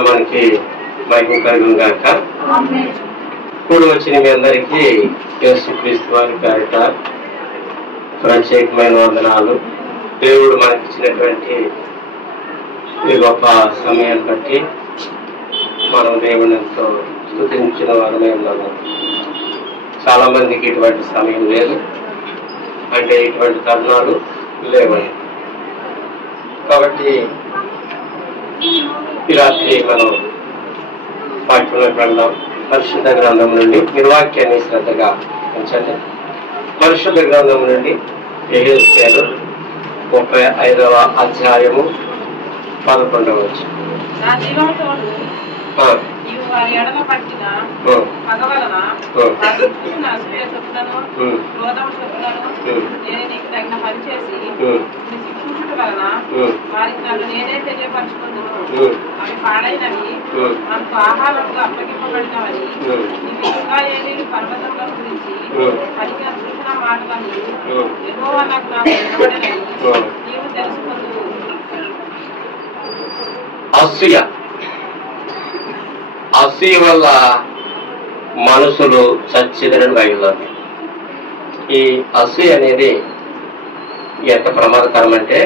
నామానికి మహిమ కలుగును గాక. ఇప్పుడు వచ్చిన మీ అందరికీ యేసుక్రీస్తు వారి పేరిట ప్రత్యేకమైన వందనాలు. దేవుడు మనకి ఇచ్చినటువంటి ఈ గొప్ప సమయాన్ని బట్టి మనం దేవుని ఎంతో స్తుతించిన వారమే ఉన్నాము. చాలా మందికి ఇటువంటి సమయం లేదు, అంటే ఇటువంటి తరుణాలు లేవని. కాబట్టి ఈ రాత్రి మనం వాక్యంలో గ్రంథం పరిశుద్ధ గ్రంథం నుండి నిర్వాక్యాన్ని శ్రద్ధగా ఉంచండి. పరిశుద్ధ గ్రంథం నుండి యెహెజ్కేలు 35వ అధ్యాయము 11వ వచనం. వారి ఎడల పట్టిన పగ వలన అసూయ చొప్పులను క్రోధము చొప్పులను నేను నీకు తగిన పని చేసి శిక్షించుట వలన వారికి నన్ను నేనే తెలియపరచుకుందును. అవి పాడైనవి, మనకు ఆహారముగా అప్పగింపబడినవని ఇవి ఇశ్రాయేలీయుల పర్వతముల గురించి పలికిన సూచన మాటలని యెహోవా నాకు వినబడినవి నీవు తెలుసుకుందువు. అసూయ వల్ల మనుషులు చచ్చిదరని బయలుదేరి. ఈ అసూయ అనేది ఎంత ప్రమాదకరం అంటే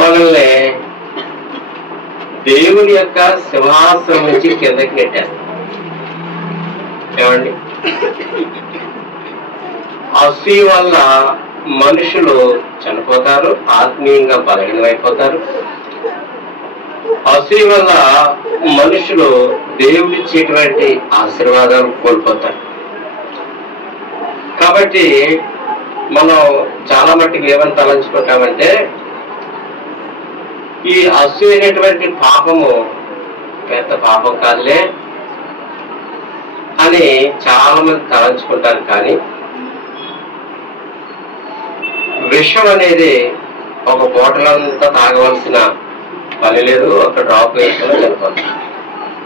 మనల్ని దేవుని యొక్క సింహాసనం నుంచి కిందకి నెట్టేస్తాం. ఏమండి, అసూయ వల్ల మనుషులు చనిపోతారు, ఆత్మీయంగా బలహీనమైపోతారు. అసూయ వల్ల మనుషులు దేవుడిచ్చేటువంటి ఆశీర్వాదాలు కోల్పోతారు. కాబట్టి మనం చాలా మట్టుకు ఏమని తలంచుకుంటామంటే ఈ అసూయ అనేటువంటి పాపము పెద్ద పాపం కాదులే అని చాలా మంది తలంచుకుంటారు. కానీ విషం అనేది ఒక బాటిల్ అంతా తాగవలసిన పని లేదు, ఒక డ్రాప్ వేసుకుని చనిపోతుంది.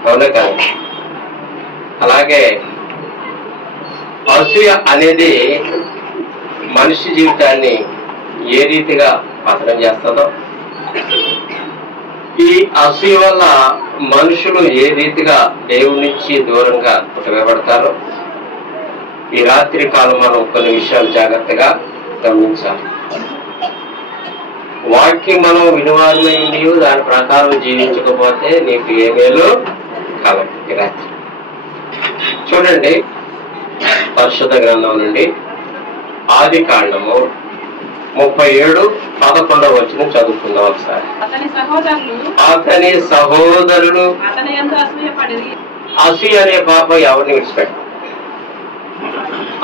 అవునా కాదు? అలాగే అసూయ అనేది మనిషి జీవితాన్ని ఏ రీతిగా పతనం చేస్తుందో, ఈ అసూయ వల్ల మనుషులు ఏ రీతిగా దేవుడి నుంచి దూరంగా కొట్టివేయబడతారో ఈ రాత్రి కాలం మనం కొన్ని విషయాలు జాగ్రత్తగా గమనించాలి. వాక్యం మనం వినివారమై నీవు దాని ప్రకారం జీవించకపోతే నీకు ఏ మేలు కాబట్టి రాత్రి చూడండి. పరిశుద్ధ గ్రంథం నుండి ఆది కాండము 37:11 వచనం చదువుకుందాం ఒకసారి. అతని సహోదరులు అసూయ అనే పాపం ఎవరిని విడిచిపెట్టదు.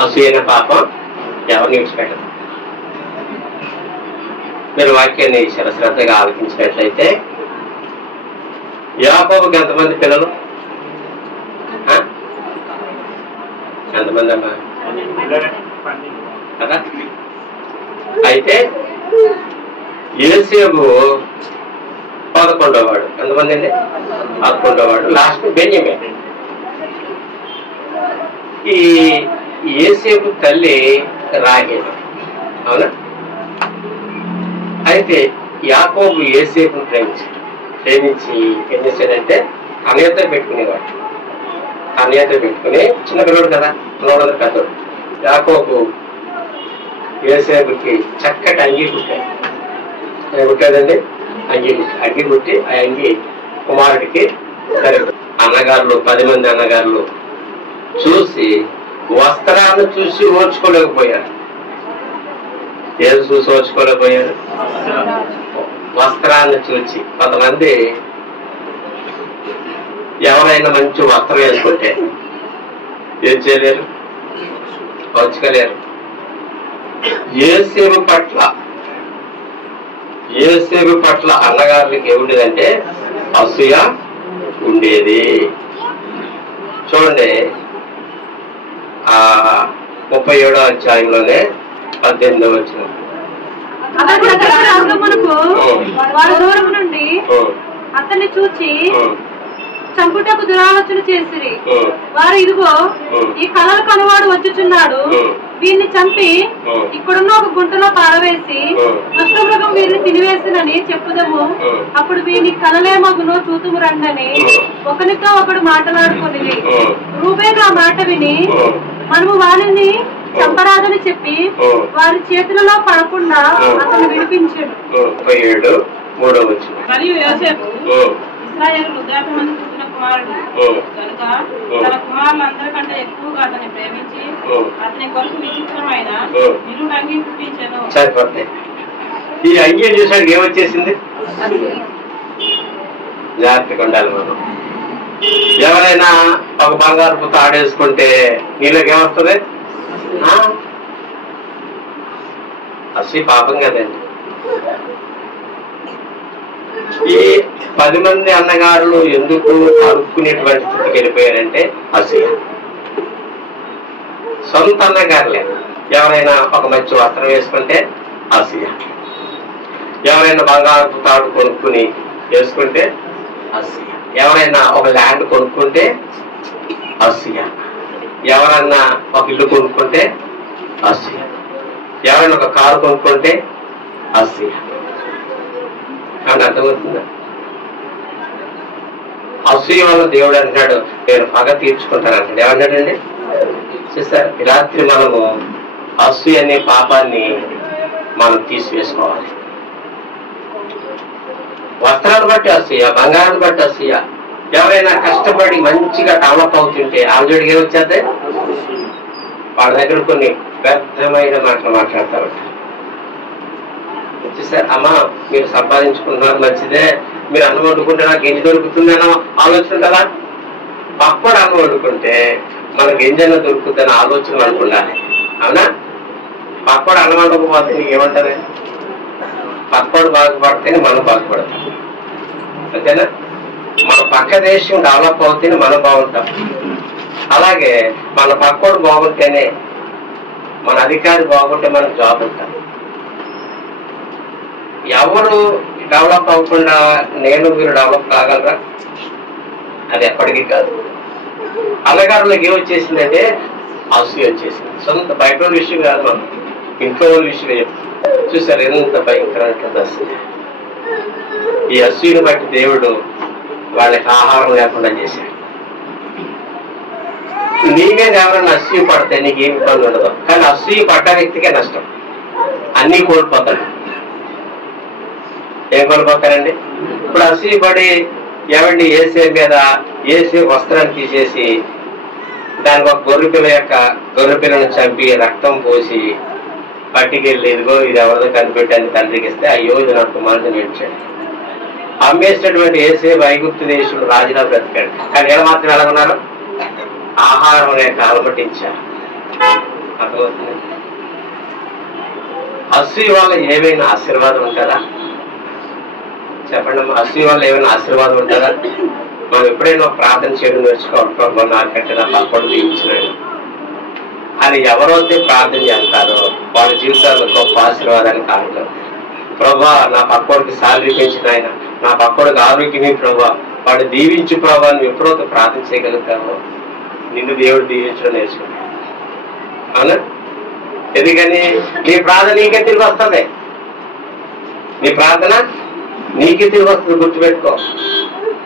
అసూయ అనే పాపం ఎవరిని విడిచిపెట్టదు. మీరు వాక్యాన్ని శ్రద్ధగా ఆలకించినట్లయితే యాకోబుకి ఎంతమంది పిల్లలు? ఎంతమంది అమ్మా కదా? అయితే యోసేపు 11వ వాడు. ఎంతమంది అండి? 11వ వాడు. లాస్ట్ బెన్యామీన్. ఈ యోసేపు తల్లి రాహేలు. అవునా? అయితే యాకోబు యోసేపును ప్రేమించి ఏం చేశాడంటే అన్నయ్యతో పెట్టుకునేవాడు. అన్నయ్యతో పెట్టుకుని చిన్న పిల్లడు కదా, నోడల పెద్దడు. యాకోబు యోసేపుకి చక్కటి అంగీ కుట్టాడు. కుట్టాడండి, అంగీ కుట్టి ఆ అంగీ కుమారుడికి సరే. అన్నగారులు 10 మంది అన్నగారులు చూసి వస్త్రాలను చూసి ఓర్చుకోలేకపోయారు. ఏది చూసి ఓర్చుకోలేకపోయారు? వస్త్రాన్ని చూసి. కొంతమంది ఎవరైనా మంచి వస్త్రం వేసుకుంటే ఏం చేయలేరు, ఓర్చుకోలేరు. యోసేపు పట్ల అన్నగారులకి ఏముండేదంటే అసూయ ఉండేది. చూడండి, 37వ అధ్యాయంలోనే 18వ వచనం. అతన్ని చూచి చంపుటకు దురాలోచన చేసిరి. వారు ఇదిగో ఈ కలలు కనువాడు వచ్చుచున్నాడు, వీరిని చంపి ఇక్కడున్న ఒక గుంటలో పారవేసి నష్టమృగం వీరిని తినివేసినని చెప్పుదము. అప్పుడు వీరిని కలలేమగును చూతుము రండని ఒకరితో ఒకడు మాట్లాడుకుని రూబేను ఆ మాట విని మనము వారిని చంపరాదని చెప్పి వారి చేతులలో పడకుండా అతను విడిపించాడు. మరియు యోసేపు ఇశ్రాయేలు వృద్ధాప్య మంది పుట్టిన కుమారుడు కనుక తన కుమారులందరికంటే ఎక్కువగా అతన్ని ప్రేమించి అతని కొరకు విచిత్రమైన నిలుడు అంగి పుట్టించాను. ఈ అంగి చూసాడు ఏమొచ్చేసింది? జాగ్రత్తగా ఉండాలి మనం. ఎవరైనా ఒక బంగారు తాడేసుకుంటే నీళ్ళకి ఏమొస్తుంది? అసలు పాపం కదండి. ఈ 10 మంది అన్నగారులు ఎందుకు అడుక్కునేటువంటి స్థితికి వెళ్ళిపోయారంటే అసూయ. సొంత అన్నగారులే. ఎవరైనా ఒక మంచి వస్త్రం వేసుకుంటే అసూయ. ఎవరైనా బంగారు తాడు కొనుక్కుని వేసుకుంటే అసూయ. ఎవరైనా ఒక ల్యాండ్ కొనుక్కుంటే అసూయ. ఎవరన్నా ఒక ఇల్లు కొనుక్కుంటే అసూయ. ఎవరైనా ఒక కారు కొనుక్కుంటే అసూయ. అని అర్థమవుతుందా? అసూయ వల్ల దేవుడు అంటున్నాడు నేను పగ తీర్చుకుంటాను అంటాడు. ఏమన్నాడండి? చూసారు, రాత్రి మనము అసూయ అనే పాపాన్ని మనం తీసివేసుకోవాలి. వస్త్రాన్ని బట్టి అసూయ, బంగారాన్ని బట్టి అసూయ. ఎవరైనా కష్టపడి మంచిగా డెవలప్ అవుతుంటే ఆల్రెడీ ఏమొచ్చేద్దే వాళ్ళ దగ్గర కొన్ని వ్యర్థమైన మాటలు మాట్లాడతారు. వచ్చేసారు, అమ్మా మీరు సంపాదించుకుంటున్నారు మంచిదే, మీరు అన్నం వండుకుంటే నాకు ఎంజి దొరుకుతుందనో ఆలోచన కదా. పక్కడు అన్నం వండుకుంటే మనకు ఎంజైనా దొరుకుతుందని ఆలోచన అనుకుండాలి. అవునా? పక్కడు అన్నం వండకపోతే నీకు ఏమంటారు? పక్కడు బాగుపడితేనే మనం బాగుపడతాం. అంతేనా? మన పక్క దేశం డెవలప్ అవుతేనే మనం బాగుంటాం. అలాగే మన పక్కడు బాగుంటేనే, మన అధికారి బాగుంటే మనకు జాబ్ ఉంటాం. ఎవరు డెవలప్ అవ్వకుండా నేను మీరు డెవలప్ కాగలరా? అది ఎప్పటికీ కాదు. అల్లగారులకు ఏమొచ్చేసిందంటే అసూయ వచ్చేసింది. సొంత బయట వాళ్ళ విషయం కాదు, మనం ఇంట్లో వాళ్ళ విషయమే చెప్తాం. చూసారు ఎంత భయంకరమైన అసూయ. ఈ అసూయను బట్టి దేవుడు వాళ్ళకి ఆహారం లేకుండా చేశాడు. నీ మీద ఎవరైనా అసూయ పడితే నీకేం ఇబ్బంది ఉండదు, కానీ అసూయ పడ్డ వ్యక్తికే నష్టం. అన్నీ కోల్పోతాడు. ఏం కోల్పోతారండి? ఇప్పుడు అసూయ పడి ఏమండి ఏసే మీద ఏసే వస్త్రాన్ని తీసేసి దానికి ఒక గొర్రె పిల్లను చంపి రక్తం పోసి పట్టుకెళ్ళి ఇదిగో ఇది ఎవరిదో కనిపెట్టాన్ని తండ్రికి ఇస్తే అయ్యో ఇది నా కుమారుని ఏడ్చాడు. అమ్మేసినటువంటి ఏసే ఐగుప్తు దేశంలో రాజులా బ్రతికాడు. కానీ ఎలా మాత్రం ఎలా ఉన్నారు? ఆహారం లేక అలమటించారు. అర్థమవుతుంది? అసూయ వల్ల ఏమైనా ఆశీర్వాదం ఉంటుందా? చెప్పండి అమ్మా, అసూయ వల్ల ఏమైనా ఆశీర్వాదం ఉంటుందా? మనం ఎప్పుడైనా ప్రార్థన చేయడం నేర్చుకోవడం నాకంటే నా పక్కడు దీవించినాడు అని ఎవరైతే ప్రార్థన చేస్తారో వాళ్ళ జీవితాల్లో గొప్ప ఆశీర్వాదాన్ని కారణం. ప్రభా నా పక్కడికి సాలరీ పెంచిన ఆయన, నా పక్కడికి ఆరోగ్యమే ప్రభా, వాడు దీవించు ప్రభా నువ్వు ఎప్పుడైతే ప్రార్థన చేయగలుగుతావో నిన్ను దేవుడు దీవించడం నేర్చుకుంటాడు. అవునా? ఎందుకని నీ ప్రార్థన నీకే తిరిగి వస్తుంది. నీ ప్రార్థన నీకే తిరిగి వస్తుంది. గుర్తుపెట్టుకో.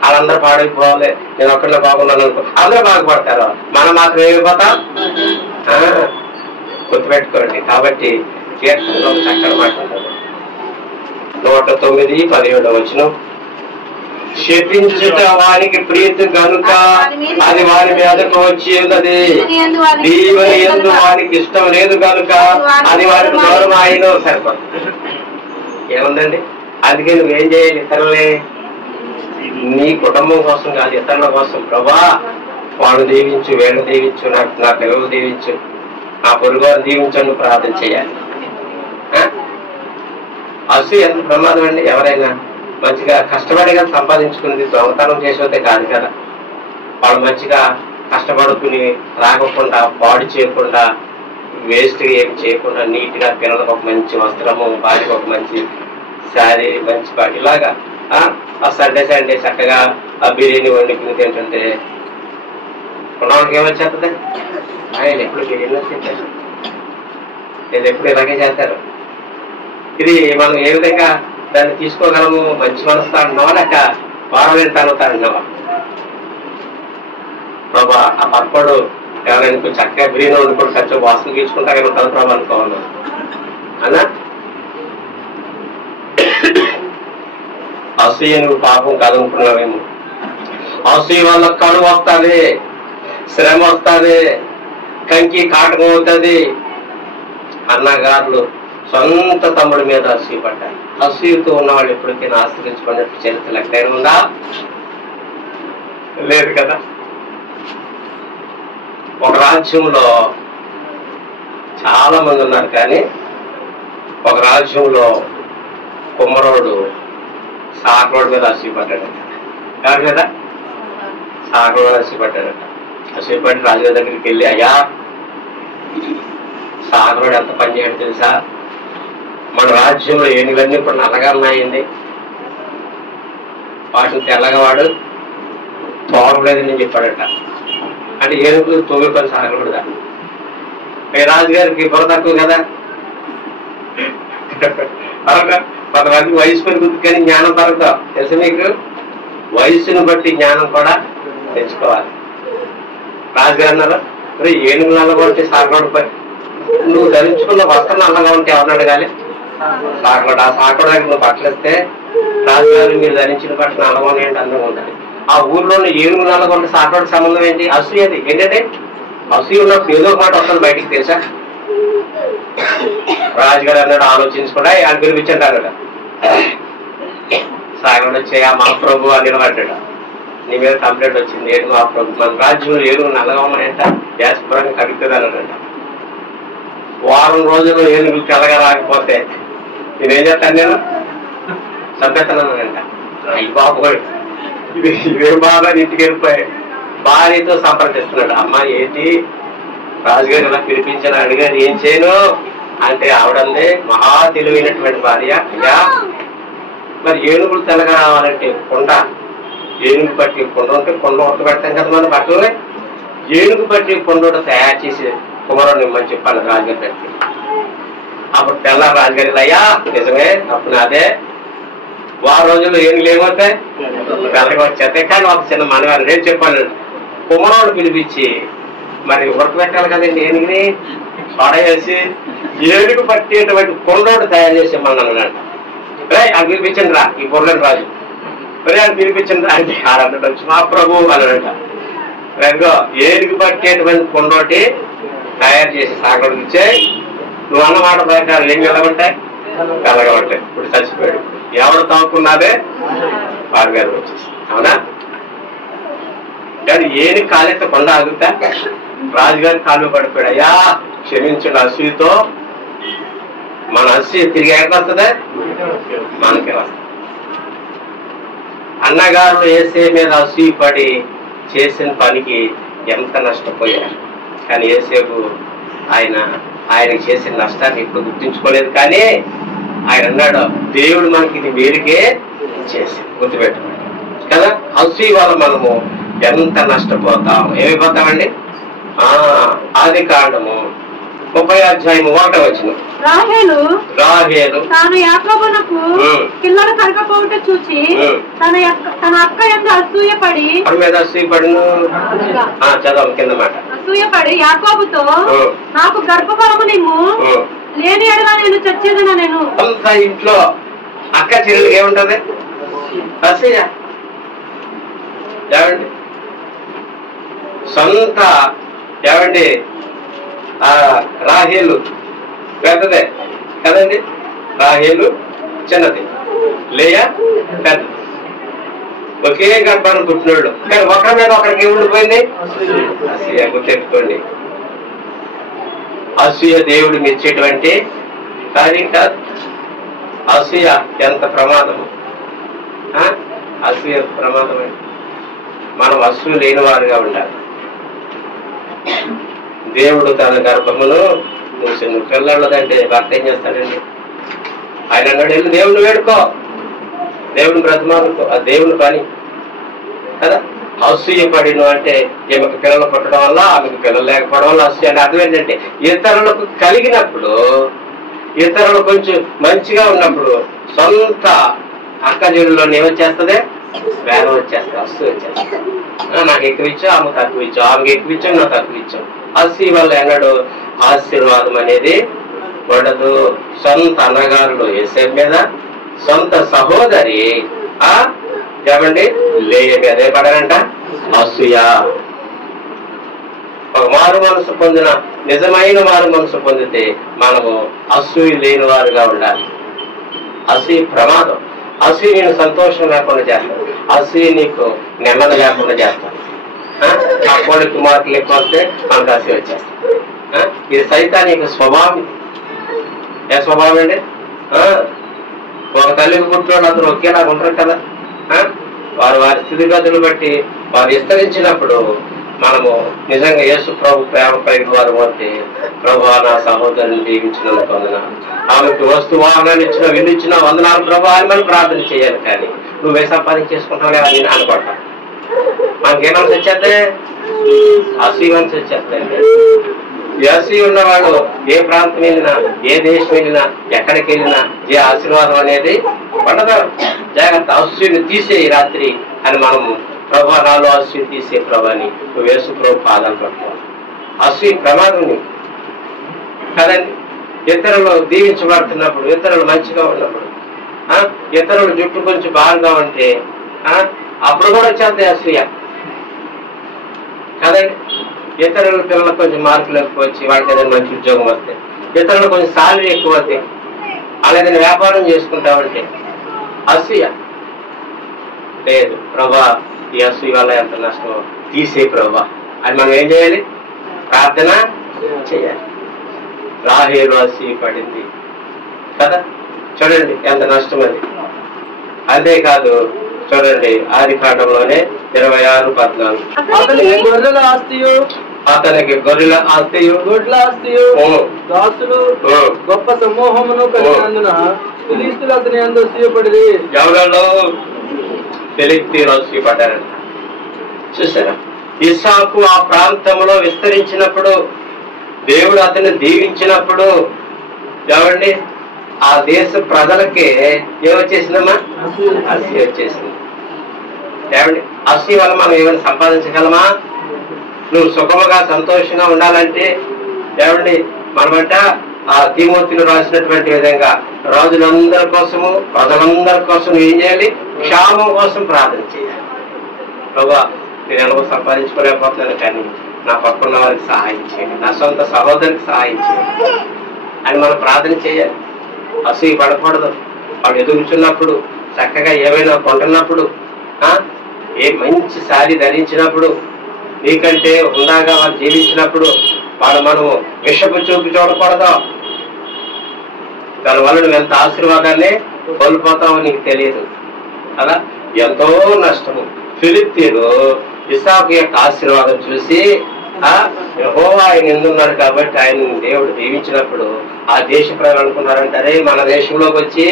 వాళ్ళందరూ పాడైపోవాలి, నేను ఒక్కడే బాగున్నాను అనుకో, అందరూ బాగుపడతారు, మనం మాత్రం ఏమైపోతాం? గుర్తుపెట్టుకోండి. కాబట్టి కీర్తనలో చక్కని మాట ఉంటుంది. 109:17 శపించుట వారికి ప్రీతి కనుక అది వారి మీదకు వచ్చి ఉన్నది, దీవెన యందు వారికి ఇష్టం లేదు కనుక అది వారికి దూరం అయిన సరిపోతుంది. ఏముందండి? అందుకే నువ్వేం చేయాలి? ఇతరులే నీ కుటుంబం కోసం కాదు, ఇతరుల కోసం. ప్రభా వాడు దీవించు, వీళ్ళు దీవించు, నా పిల్లలు దీవించు, నా పొరుగువారు దీవించు ప్రార్థన చేయాలి. అసూయ ఎంత ప్రమాదం అండి. ఎవరైనా మంచిగా కష్టపడిగా సంపాదించుకునేది దొంగతనం చేసేదే కాదు కదా. వాళ్ళు మంచిగా కష్టపడుకుని రాకుండా పాడు చేయకుండా వేస్ట్ ఏం చేయకుండా నీట్గా పిల్లలకు ఒక మంచి వస్త్రము, భార్యకు ఒక మంచి శారీ, మంచి పాటి ఇలాగా సండే చక్కగా ఆ బిర్యానీ వండుకుని తింటుంటే కొన్నాళ్ళకి ఏమొచ్చేస్తుంది? ఆయన ఎప్పుడు బిర్యానీ తింటారు. నేను ఎప్పుడు ఇలాగే చేస్తారు. ఇది మనం ఏ విధంగా దాన్ని తీసుకోగలము? మంచి మనసుతో అంటున్నావా లేక వారవేంటానుతో అంటున్నావా? ప్రభా ఆ పక్కోడు ఎవరైనా కొంచెం చక్కగా గ్రీన్ వండుకొని ఖర్చు వాసన తీసుకుంటా కానీ ఉంటాను ప్రభా అనుకోవాలి అన్నా. అసూయ నువ్వు పాపం కాదనుకున్నావేమో. అసూయ వల్ల కడువు వస్తుంది, శ్రమ వస్తుంది, కంకి కాటకం అవుతుంది. అన్నగారులు సొంత తమ్ముడి మీద అసూయ పడ్డారు. అసూయతో ఉన్నవాళ్ళు ఎప్పటికైనా ఆశ్రయించుకున్నట్టు చరిత్ర ఎక్కడైనా ఉందా? లేదు కదా. ఒక రాజ్యంలో చాలా మంది ఉన్నారు, కానీ ఒక రాజ్యంలో కుమ్మరోడు సాకరోడు మీద అసూయపడ్డాడట. ఎవరి మీద? సాకరోడు అసూయపడ్డాడట. అసూయపడి రాజుగారి దగ్గరికి వెళ్ళి, అయ్యా సాకరోడు ఎంత పని చేయడం తెలుసా? మన రాజ్యంలో ఏనుగులన్నీ ఇప్పుడు నల్లగా ఉన్నాయండి, వాటిని తెల్లగా వాడు తోగలేదని చెప్పాడట. అంటే ఏనుగులు తోగే పని సాగకూడదా? మీ రాజుగారికి బుర్ర తక్కువ కదా. కొంతమందికి వయసు పెరుగుతుంది కానీ జ్ఞానం పెరుగుతాం తెలుసు మీకు. వయసును బట్టి జ్ఞానం కూడా తెచ్చుకోవాలి. రాజుగారు అన్నారు, ఏనుగు నల్లగొట్టి సాగకూడదు పని. నువ్వు ధరించుకున్న వస్త్రం నల్లగా ఉంటే ఎవరిని అడగాలి? సాకడు. ఆ సాకడానికి నువ్వు బట్టలిస్తే రాజుగారు మీరు ధరించిన బట్టలు నల్లగొండ ఏంటి అందంగా ఉంటుంది. ఆ ఊర్లోని ఏనుగు నల్లగొండ సాకడానికి సంబంధం ఏంటి? అసూయ. అది ఏంటంటే అసూయ ఉన్నప్పుడు ఏదో మాట వస్తుంది బయటికి తెలుసా. రాజుగారు అన్నాడు, ఆలోచించుకుంటా ఆయన పిలిపించండి అన్నాడు. సాగడు వచ్చే ఆ మహాప్రభు అని నిలబడ్డాడు. నీ మీద కంప్లైంట్ వచ్చింది. ఏంటి మహాప్రభు, మన రాజ్యంలో ఏనుగు నల్లగా ఉన్నాయంట, యాస్పురంగా కడుగుతుంది అన్నాడంట. వారం రోజులు ఏనుగులు తెల్లగా రాకపోతే నేనేం చేస్తాను? నేను చంపేస్తున్నానంట. అయ్యి బాబోయ్, ఇదేం బాగా ఇంటికి వెళ్ళిపోయాయి. భార్యతో సంప్రదిస్తున్నాడు. అమ్మాయి ఏంటి రాజుగారు ఇలా పిలిపించాను అడిగారు, ఏం చేయను అంటే ఆవిడందే మహా తెలివైనటువంటి భార్య. అయ్యా మరి ఏనుగులు తెల్లగా రావాలంటే కొండ, ఏనుగు పట్టి కొండ ఉంటే కొండ ఒట్టు పెడతాం కదా మన బట్టలు. ఏనుగు పట్టి కొండ తయారు చేసి కుమారుడు ఇమ్మని చెప్పాను రాజుగారి దగ్గరికి. అప్పుడు తెల్లారు రాజుగారి, అయ్యా నిజమే అప్పుడు అదే వారం రోజుల్లో ఏనుగులు ఏమవుతాయి? తెల్లగా వచ్చేస్తాయి. కానీ ఒక చిన్న మనవారు నేను చెప్పాను, కుమారుడు పిలిపించి మరి ఉడక పెట్టాలి కదండి ఏనుగుని, సోడ వేసి ఏనుగు పట్టేటువంటి కొండోడు తయారు చేసేమన్నాను. రే అది పిలిపించండి రా, ఈ బుర్రని రాజు రే అది పిలిపించండి రా అంటే ఆడన్నట్టు వచ్చి మా ప్రభు అన్నాడంట. రేగో ఏనుగు పట్టేటువంటి కొండోటి తయారు చేసి సాగడికి ఇచ్చే, నువ్వు అన్నమాట ప్రకారం ఏం వెళ్ళమంటాయి? తెల్లగా ఉంటాయి. ఇప్పుడు చచ్చిపోయాడు. ఎవరు తాకున్నదే వారి గారు వచ్చేసి. అవునా? కానీ ఏనుగు కాలేస్తే కొండ ఆగుతా? రాజుగారి కాలు పడిపోయాడు. అయ్యా క్షమించండి, అసూయతో మన అసూయ తిరిగి ఎక్కడ వస్తుందా? మనకే వస్తుంది. అన్నగారు ఏసే మీద అసూయ పడి చేసిన పనికి ఎంత నష్టపోయారు. కానీ ఏసేపు ఆయనకి చేసిన నష్టాన్ని ఇప్పుడు గుర్తించుకోలేదు. కానీ ఆయన అన్నాడు, దేవుడు మనకి ఇది మేలుకే చేసి గుర్తుపెట్టుకోండి కదా. అసూయ వల్ల మనము ఎంత నష్టపోతాం, ఏమైపోతామండి? ఆది కాండము 30:1 రాహేలు తాను యాకోబునకు పిల్లలు కలగకపోవట చూచి తన అక్క యందు అసూయపడి చదవం కింద మాట. అసూయపడి యాకోబుతో, నాకు గర్భఫలము నిమ్ము, లేని ఎడలా నేను చచ్చేదనా. నేను ఇంట్లో అక్క చెల్లెలు ఏముంటది? అసూయ. ఏమండి సొంత ఏమండి రాహేలు పెద్దదే కదండి. రాహేలు చిన్నది, లేయా పెద్ద. ఒకే గర్భాన్ని పుట్టినోళ్ళు, కానీ ఒకరి మీద ఒకరికి ఏముండిపోయింది? అసూయ. గుర్తెట్టుకోండి, అసూయ దేవుడు మెచ్చేటువంటి కార్యం కాదు. అసూయ ఎంత ప్రమాదము, అసూయ ప్రమాదమే. మనం అసూయ లేని వారుగా ఉండాలి. దేవుడు తన గర్భమును మూసిన పిల్లలదంటే భర్త ఏం చేస్తాడండి? ఆయన అన్నాడు, వెళ్ళి దేవుడిని వేడుకో, దేవుడిని బ్రతిమాలుకో, ఆ దేవుని పని కదా. అసూయ పడిను అంటే ఈమెకు పిల్లలు పుట్టడం వల్ల, ఆమెకు పిల్లలు లేకపోవడం వల్ల అసూయ. అంటే అర్థం ఏంటంటే ఇతరులకు కలిగినప్పుడు, ఇతరులు కొంచెం మంచిగా ఉన్నప్పుడు సొంత అక్కజీవుల్లో ఏమొచ్చేస్తుంది? వేగం వచ్చేస్తుంది, అసూయ వచ్చేస్తుంది. నాకు ఎక్కువ ఇచ్చావు, ఆమెకు తక్కువ ఇచ్చావు, ఆమెకు ఎక్కువ ఇచ్చావు, నాకు తక్కువ ఇచ్చావు. అసూయ వల్ల ఎన్నడూ ఆశీర్వాదం అనేది ఉండదు. సొంత అన్నగారులు యేసేపు మీద, సొంత సహోదరి ఏమండి లేయ మీద పడనంట అసూయ. ఒక మారు మనసు పొందిన, నిజమైన మారు మనసు పొందితే మనము అసూయ లేని వారుగా ఉండాలి. అసూయ ప్రమాదం. అసూయ నేను సంతోషం లేకుండా చేస్తాను, అసూయ నీకు నెమ్మది లేకుండా చేస్తాను. ఆ కోడికి మార్కులు ఎక్కువ వస్తే మనకు అసూయ వచ్చేస్తాను. ఇది సైతానికి స్వభావం. ఏ స్వభావం అండి? ఒక తల్లికి పుట్టినోడు అందరూ ఒకేలాగా ఉంటారు కదా. వారు వారి స్థితిగతులు బట్టి వారు విస్తరించినప్పుడు మనము నిజంగా యేసు ప్రభు ప్రేమ కలిగిన వారు పోతే, ప్రభు నా సహోదరుని దీవించినందుకు వందనాలు, ఆమెకు వస్తు వాహనాలు ఇచ్చిన, విల్లు ఇచ్చిన వందనాలు ప్రభు అని మనం ప్రార్థన చేయాలి. కానీ నువ్వే సంపాదన చేసుకుంటావు అని అనుకుంటా. మనకేమని వచ్చేస్తే అసూయమని వచ్చేస్తాయండి. అసూయ ఉన్నవాడు ఏ ప్రాంతం వెళ్ళినా, ఏ దేశం వెళ్ళినా, ఎక్కడికి వెళ్ళినా ఏ ఆశీర్వాదం అనేది ఉండదు. జాగ్రత్త, అసూయను తీసేయి రాత్రి అని మనము ప్రభు నాలో అసూయ తీసే ప్రభు అని నువ్వు యేసు ప్రభు పాదాలు పట్టుకోవాలి. అసూయ ప్రమాదం నీకు కదండి. ఇతరులు దీవించబడుతున్నప్పుడు, ఇతరులు మంచిగా ఉన్నప్పుడు, ఇతరులు జుట్టు కొంచెం బాగా ఉంటే అప్పుడు కూడా వచ్చేది అసూయ కదండి. ఇతరుల పిల్లలకు కొంచెం మార్కులు ఎక్కువ వచ్చి వాళ్ళకి ఏదైనా మంచి ఉద్యోగం వస్తే, ఇతరులు కొంచెం సాలరీ ఎక్కువ వస్తే, వాళ్ళు ఏదైనా వ్యాపారం చేసుకుంటామంటే అసూయ. లేదు ప్రభా, ఈ అసూయ వల్ల ఎంత నష్టం, తీసే ప్రభా అని మనం ఏం చేయాలి? ప్రార్థన చేయాలి. రాహేలు అసూయ పడింది కదా, చూడండి ఎంత నష్టం అది. అంతేకాదు చూడండి ఆదికాండంలోనే 26:14 అతనికి గొర్రెల ఆస్తియు, అతనికి గొర్రెల ఆస్తియు, గొడ్ల ఆస్తియు, దాసులు గొప్ప సమూహమును కలిగినందున ఫిలిష్తీయులు అతని యందు అసూయపడిరి. ఎవరిలో? ఫిలిష్తీయులు అసూయపడ్డారంట. చూసారా, ఇస్సాకు ఆ ప్రాంతంలో విస్తరించినప్పుడు, దేవుడు అతన్ని దీవించినప్పుడు ఏమండి ఆ దేశ ప్రజలకి ఏమొచ్చేసిందమ్మా? అసూయ వచ్చేసింది. ఏమండి అసూయ వల్ల మనం ఏమైనా సంపాదించగలమా? నువ్వు సుఖముగా సంతోషంగా ఉండాలంటే ఏమండి మనమంట ఆ తిమోతిలో రాసినటువంటి విధంగా రాజులందరి కోసము, ప్రజలందరి కోసం ఏం చేయాలి? క్షేమం కోసం ప్రార్థన చేయాలి. ప్రభా, నేను ఎలాగో సంపాదించుకోలేకపోతున్నాను, కానీ నా పక్కన వారికి సహాయం చేయండి, నా సొంత సహోదరికి సహాయం చేయండి అని మనం ప్రార్థన చేయాలి. అసూయ పడకూడదు. వాడు ఎదుగుతున్నప్పుడు, చక్కగా ఏమైనా కొంటున్నప్పుడు, ఏ మంచి సారి ధరించినప్పుడు, నీకంటే హుందాగా వాళ్ళు జీవించినప్పుడు వాళ్ళు మనము విషపు చూపు చూడకూడదు. దానివల్ల నువ్వు ఎంత ఆశీర్వాదాన్ని కోల్పోతావో నీకు తెలియదు కదా. ఎంతో నష్టము. ఫిలిష్తీయులు ఇస్సాకు యొక్క ఆశీర్వాదం చూసి యెహోవా ఆయన ఎందున్నాడు కాబట్టి ఆయన దేవుడు దీవించినప్పుడు ఆ దేశ ప్రజలు అనుకున్నారంటే, అరే మన దేశంలోకి వచ్చి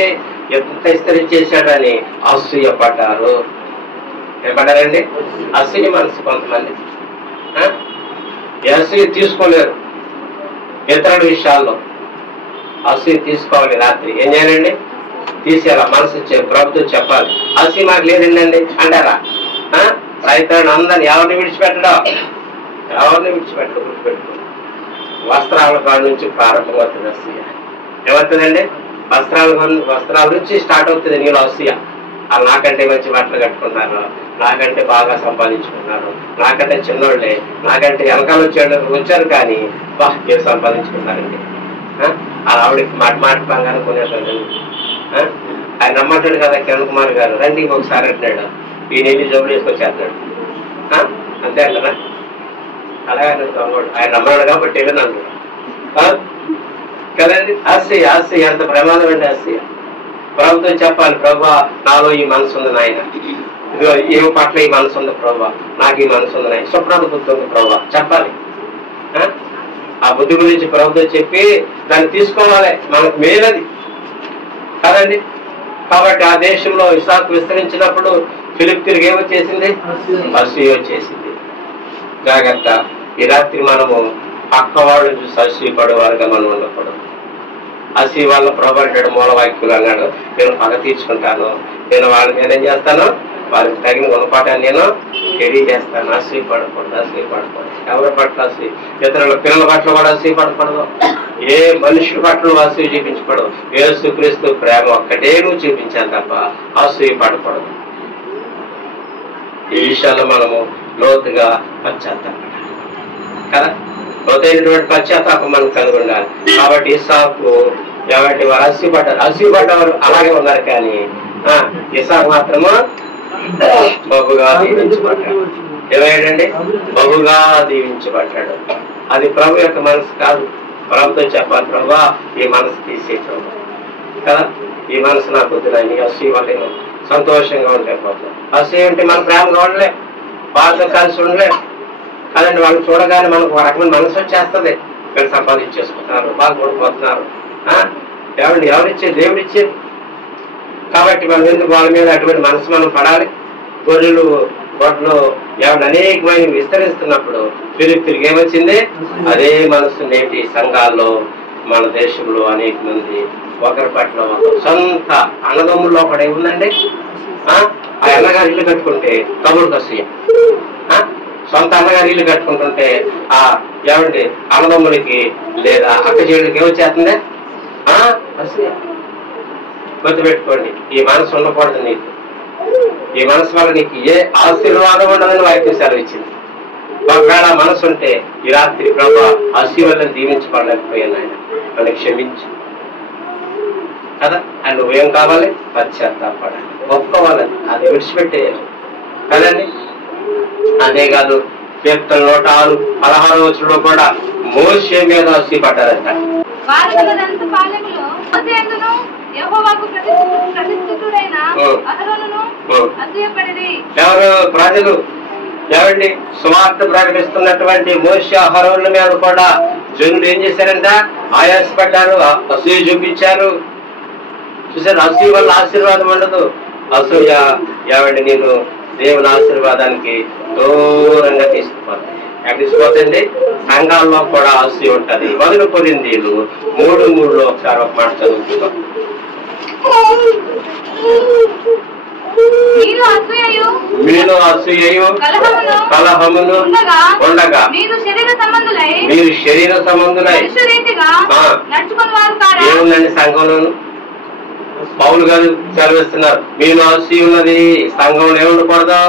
ఎంత విస్తరించేశాడని అసూయ పడ్డారు. ఏమన్నారండి? అసూయ మనసు కొంతమంది అసూయ తీసుకోలేరు. ఇతరుల విషయాల్లో అసూయ తీసుకోవాలి. రాత్రి ఏం చేయాలండి? తీసేయాల. మనసు ప్రభుత్వం చెప్పాలి, అసూయ మాకు లేదండి అంటారా? సైతాన్ని అందరిని ఎవరిని విడిచిపెట్టడం? ఎవరిని విడిచిపెట్టుకో. వస్త్రాల కాడ నుంచి ప్రారంభమవుతుంది అసూయ. ఏమవుతుందండి? వస్త్రాల నుంచి స్టార్ట్ అవుతుంది నీళ్ళు అసూయ. వాళ్ళు నాకంటే మంచి బట్టలు కట్టుకున్నారు, నాకంటే బాగా సంపాదించుకున్నారు, నాకంటే చిన్నోళ్ళే, నాకంటే వెనకాల వచ్చారు కానీ ఏం సంపాదించుకున్నారండి. అలా ఆవిడకి మాట బంగారం కొనేటండి. ఆయన రమ్మంటాడు కదా కిరణ్ కుమార్ గారు, రండి ఒకసారి అంటున్నాడు, ఈ నీళ్ళు జబ్బులు వేసుకొచ్చేస్తున్నాడు. అంతే అంటారా? అలాగే ఆయన రమ్మన్నాడు కాబట్టి వెళ్ళినాను కదండి. ఆశయ అంత ప్రమాదం అండి ఆశయ. ప్రభుత్వం చెప్పాలి, ప్రభా నాలో ఈ మనసు ఉంది నాయన, ఇదిగో ఏమి పట్ల ఈ మనసు ఉంది ప్రభా, నాకు ఈ మనసు ఉంది నాయన, స్వప్నాల బుద్ధి ఉంది ప్రభా చెప్పాలి. ఆ బుద్ధి గురించి ప్రభుత్వం చెప్పి దాన్ని తీసుకోవాలి. మనకు మేలది కదండి. కాబట్టి ఆ దేశంలో ఇసాకు విస్తరించినప్పుడు ఫిలిప్తీయులకు ఏమొచ్చేసింది? అసూయ వచ్చేసింది. జాగ్రత్త, ఈ రాత్రి మనము పక్కవాడు చూసి అసూయపడేవారుగా మనం ఉండకూడదు. అసూయ వల్ల ప్రభు అంటాడు, మూలవాక్యులు అన్నాడు, నేను పగ తీర్చుకుంటాను, నేను వాళ్ళ మీద ఏం చేస్తాను, వాళ్ళకి తగిన గుణపాఠాన్ని నేను తెలియజేస్తాను. అసూయపడకూడదు, అసూయపడకూడదు. ఎవరి పట్ల అసూయ? ఇతరుల పిల్లల పట్ల కూడా అసూయపడకూడదు. ఏ మనిషి పట్ల అసూయ చూపించకూడదు. యేసుక్రీస్తు ప్రేమ ఒక్కటే నువ్వు చూపించాను తప్ప అసూయపడకూడదు. ఈ విషయాల్లో మనము లోతుగా పశ్చాత్తాపడాలి కదా. లోతైనటువంటి పశ్చాత్తాపం మనకు కలిగి ఉండాలి. కాబట్టి ఇసాకు ఎవరి వారు అసూయపడ్డవారు అలాగే ఉన్నారు, కానీ ఇసాకు మాత్రము బహుగా దీవించబడ్డాడు. ఏమయ్యాడండి? బహుగా దీవించబడ్డాడు. అది ప్రభు యొక్క మనసు కాదు. ప్రభుతో చెప్పాలి, ప్రభువా ఈ మనసు తీసే ప్రభు కదా, ఈ మనసు నాకు వద్దులని. అసూయ వల్ల నేను సంతోషంగా ఉండలేకపోతున్నాను. అసూయ అంటే మన ప్రేమగా ఉండలే, వాళ్ళతో కలిసి ఉండలే కదండి. వాళ్ళు చూడగానే మనకు ఒక రకమైన మనసు వచ్చేస్తుంది. వీళ్ళు సంపాదించేసుకుంటున్నారు, బాగుపడిపోతున్నారు. ఎవరిచ్చేది? దేవుడిచ్చేది. కాబట్టి మనం ఎందుకు వాళ్ళ మీద అటువంటి మనసు మనం పడాలి? గొర్రెలు గొడ్లు ఎవరు అనేకమైన విస్తరిస్తున్నప్పుడు ఫిలిప్తీయులకు ఏమొచ్చింది? అదే మనసు నేటి సంఘాల్లో మన దేశంలో అనేక మంది ఒకరి పట్ల ఒకరు సొంత అన్నదమ్ముల్లో ఒకటి ఏముందండి, ఆ అన్నగారు ఇల్లు కట్టుకుంటే తమ్ముడికి అసూయ, సొంత అన్నగారు ఇల్లు కట్టుకుంటుంటే ఆ ఏమండి అన్నదమ్ములకి లేదా అక్క చెల్లెలకి ఏమొచ్చేస్తుంది? అసూయ. గుర్తుపెట్టుకోండి, ఈ మనసు ఉండకూడదు నీకు. ఈ మనసు వల్ల నీకు ఏ ఆశీర్వాదం ఉండదని వాక్యం సెలవిచ్చింది. ఒకవేళ మనసు ఉంటే ఈ రాత్రి ప్రభు ఆశీర్వాదం దీవించబడలేకపోయాను, ఆయన నన్ను క్షమించు కదా. అని నువ్వేం కావాలి? పశ్చాత్తాపడాలి, ఒప్పుకోవాలని, అది విడిచిపెట్టేయాలి కదండి. అంతేకాదు కీర్తన 116 వచనంలో కూడా మోషే మీద ఆశీపడ్డారంట. ఎవరు? ప్రజలు. ఏమండి? సువార్త ప్రకటిస్తున్నటువంటి మోషే అహరోనుల మీద కూడా జనులు ఏం చేశారంట? ఆయాసపడ్డారు, అసూయ చూపించారు. చూసారు, అసూయ వల్ల ఆశీర్వాదం ఉండదు. అసూయ ఏమండి నేను దేవుని ఆశీర్వాదానికి దూరంగా తీసుకుపోతాను. ఎక్కడ తీసుకుపోతుంది? సంఘాల్లో కూడా అసూయ ఉంటది. 1 కొరింథీయులు 3:3 ఒకసారి ఒక మాట చదువుతున్నాం. మీలో అసూయయు కలహమును ఉండగా మీరు శరీర సంబంధులై ఏముందండి సంఘంలోను? పౌలు గారు చదివిస్తున్నారు, మీలో అసూయ ఉన్నది, సంఘంలో ఏముండకూడదు?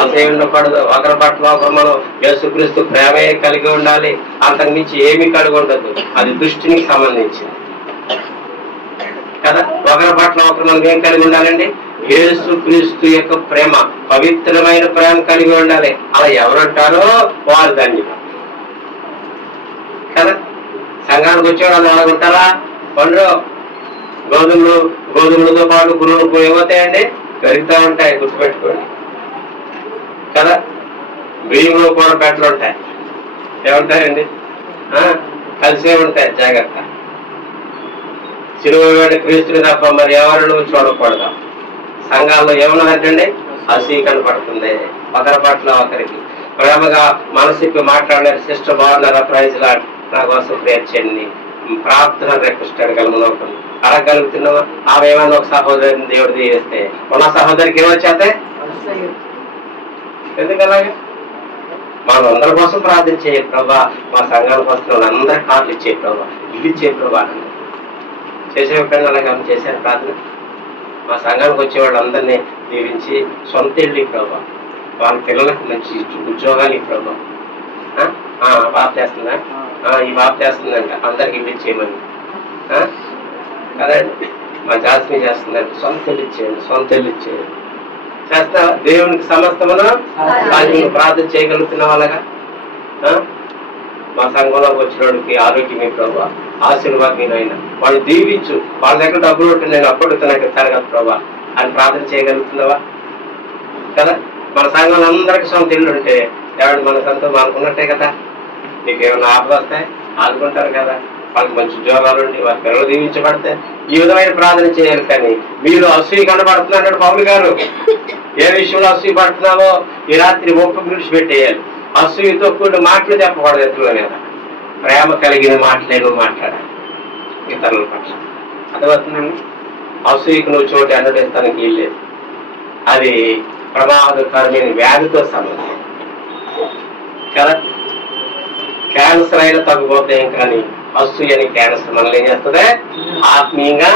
అసూయ ఉండకూడదు. ఒకరి పట్ల ఒకరు మనం యేసుక్రీస్తు ప్రేమే కలిగి ఉండాలి, అంతకు మించి ఏమీ కలిగి ఉండదు. అది దృష్టికి సంబంధించింది కదా. ఒకరి పట్ల ఒకరు మనం ఏం కలిగి ఉండాలండి? యేసుక్రీస్తు యొక్క ప్రేమ, పవిత్రమైన ప్రేమ కలిగి ఉండాలి. అలా ఎవరంటారో వారు ధన్యులు కదా. సంఘానికి వచ్చేవాళ్ళు అలా ఉంటారా? వాళ్ళు గోధుమలతో పాటు గురువులు ఏమవుతాయండి? పెరుగుతూ ఉంటాయి. గుర్తుపెట్టుకోండి కదా. బియ్యంలో కూడా పెట్టలు ఉంటాయి. ఏముంటాయండి? కలిసే ఉంటాయి. జాగ్రత్త. సిలువ క్రీస్తుని తప్ప మరి ఎవరు చూడకూడదు. సంఘాల్లో ఏమన్నదంటండి? అసూయ కనపడుతుంది. ఒకరి పట్ల ఒకరికి ప్రేమగా మనసుకి మాట్లాడలేరు. సిస్టర్ బాగున్నారా, ప్రైజ్ లాడ్, నా కోసం ప్రేయర్ చేయండి, ప్రార్థన రిక్వెస్ట్ అడగలను అడగలుగుతున్నావా? ఆమె ఏమన్నా ఒక సహోదరిని దేవుడు తీయేస్తే ఉన్న సహోదరికి ఏమొచ్చేస్తే ఎందుకు అలాగే? మనం అందరి కోసం ప్రార్థన చేయ ప్రభా, మా సంఘానికి వస్తున్న వాళ్ళందరి కార్లు ఇచ్చే ప్రభా, ఇల్లు ఇచ్చే ప్రభా చేసే ఎప్పుడైనా అలాగే చేశారు ప్రార్థన. మా సంఘానికి వచ్చే వాళ్ళందరినీ దీవించి సొంత ఇల్లు ప్రభా, వాళ్ళ పిల్లలకు మంచి ఉద్యోగాలు ప్రభా. బాబు చేస్తుందా? ఈ బాబు చేస్తుందంట, అందరికి ఇల్లు ఇచ్చేయమని కదండి. మా జాస్మి చేస్తుందంట, సొంత ఇల్లు ఇచ్చేయండి, సొంత ఇల్లు ఇచ్చేయండి. చేస్తా దేవునికి సమస్తమును ప్రార్థన చేయగలుగుతున్న వాళ్ళగా. మా సంఘంలోకి వచ్చినోడికి ఆరోగ్యమే ప్రభా, ఆశీర్వాదం మీరైనా వాళ్ళు దీవించు, వాళ్ళ దగ్గర డబ్బులు ఉంటే నేను అప్పుడుతున్నట్టు ఇస్తాను కదా ప్రభా అని ప్రార్థన చేయగలుగుతున్నావా కదా. మన సంఘంలో అందరికీ సొంత ఇల్లు ఉంటే ఎవరు మన సొంతం అనుకున్నట్టే కదా. నీకు ఏమైనా ఆపద వస్తాయి ఆదుకుంటారు కదా. వాళ్ళకి మంచి ఉద్యోగాలు ఉండి వాళ్ళ పిల్లలు దీవించబడితే ఈ విధమైన ప్రార్థన చేయాలి. కానీ మీరు అసూయ కనబడుతున్నాడు పౌలు గారు. ఏ విషయంలో అసూయ పడుతున్నావో ఈ రాత్రి ఒక్క విడిచిపెట్టేయాలి. అసూయతో కూడిన మాటలు చెప్పకూడదు ఎత్తుల మీద. ప్రేమ కలిగిన మాటలే నువ్వు మాట్లాడాలి ఇతరుల పట్ల. అర్థమవుతుందండి. అసూయకు నువ్వు చోటు అనుభవిస్తానికి వీల్లేదు. అది ప్రమాదకరమైన వ్యాధితో సంబంధం కదా. క్యాన్సర్ అయినా తగ్గిపోతాం, కానీ అసూయ అని క్యాన్సర్ మనల్ని ఏం చేస్తుంది? ఆత్మీయంగా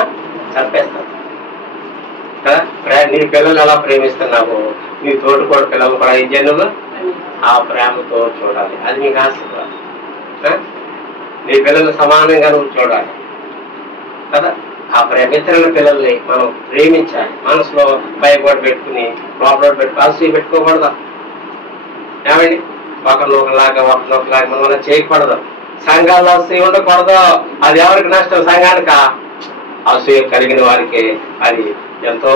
చంపేస్తుంది కదా. నీ పిల్లలు ఎలా ప్రేమిస్తున్నావు, నీ తోటికోటి పిల్లలు కూడా ఈ జనులు ఆ ప్రేమతో చూడాలి. అది నీకు ఆశీర్వాదం. నీ పిల్లలు సమానంగా నువ్వు చూడాలి కదా. ఆ ఇతరుల పిల్లల్ని మనం ప్రేమించాలి. మనసులో భయపడి పెట్టుకుని లోపల పెట్టుకుని అసూయ పెట్టుకోకూడదు. ఏమండి, ఒకరినొకలాగా మనం చేయకూడదు. సంఘాల్లో అసూయ ఉండకూడదు. అది ఎవరికి నష్టం? సంఘానిక. అసూయ కలిగిన వారికి అది ఎంతో